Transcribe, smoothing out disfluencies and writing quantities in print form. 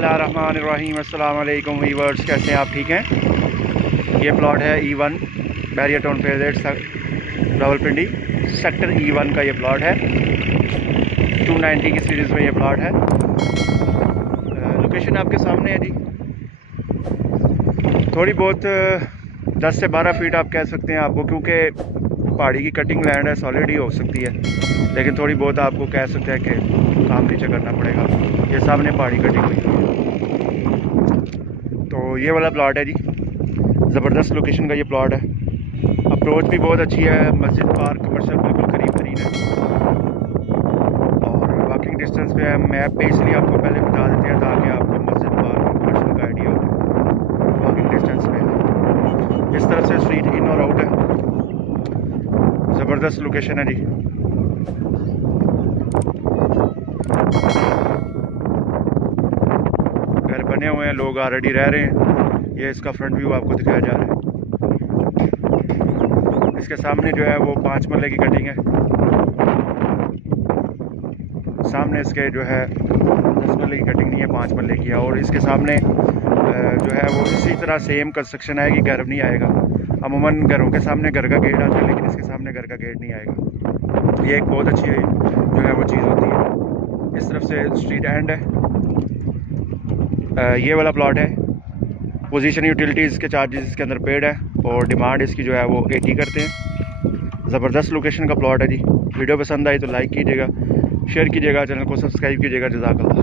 बिस्मिल्लाहिर्रहमानिर्रहीम। अस्सलाम वालेकुम व्यूअर्स, कैसे हैं आप? ठीक हैं। ये प्लॉट है E1 बैरियर टाउन फेजेट रावलपिंडी सेक्टर E1 का ये प्लॉट है। 290 की सीरीज़ में ये प्लॉट है। लोकेशन आपके सामने है जी। थोड़ी बहुत 10 से 12 फीट आप कह सकते हैं आपको, क्योंकि पहाड़ी की कटिंग लैंड है, सॉलिड ही हो सकती है, लेकिन थोड़ी बहुत आपको कह सकते हैं कि काम नीचे करना पड़ेगा। ये सामने पहाड़ी कटिंग हुई है। तो ये वाला प्लॉट है जी, ज़बरदस्त लोकेशन का ये प्लॉट है। अप्रोच भी बहुत अच्छी है, मस्जिद पार्क कमर्शियल बिल्कुल करीब करीब है। और वॉकिंग डिस्टेंस पे है। मैप पे इसलिए आपको पहले बता देते हैं ताकि आपको मस्जिद पार्क और कमर्शियल का आइडिया हो। वॉकिंग डिस्टेंस पे इस तरफ से स्ट्रीट इन और आउट है। ज़बरदस्त लोकेशन है जी। घर बने हुए हैं, लोग ऑलरेडी रह रहे हैं। ये इसका फ्रंट व्यू आपको दिखाया जा रहा है। इसके सामने जो है वो 5 मरले की कटिंग है। सामने इसके जो है 10 मरले की कटिंग नहीं है, 5 मरले की है। और इसके सामने जो है वो इसी तरह सेम कंस्ट्रक्शन है कि घर नहीं आएगा। अमूमन घरों के सामने घर का गेट आता है, लेकिन इसके सामने घर का गेट नहीं आएगा। ये एक बहुत अच्छी जो है वो चीज़ होती है। इस तरफ से स्ट्रीट एंड है। ये वाला प्लॉट है। पोजीशन यूटिलिटीज़ के चार्जेस इसके अंदर पेड है और डिमांड इसकी जो है वो 80 करते हैं। ज़बरदस्त लोकेशन का प्लॉट है जी। वीडियो पसंद आई तो लाइक कीजिएगा, शेयर कीजिएगा, चैनल को सब्सक्राइब कीजिएगा। जज़ाकल्लाह।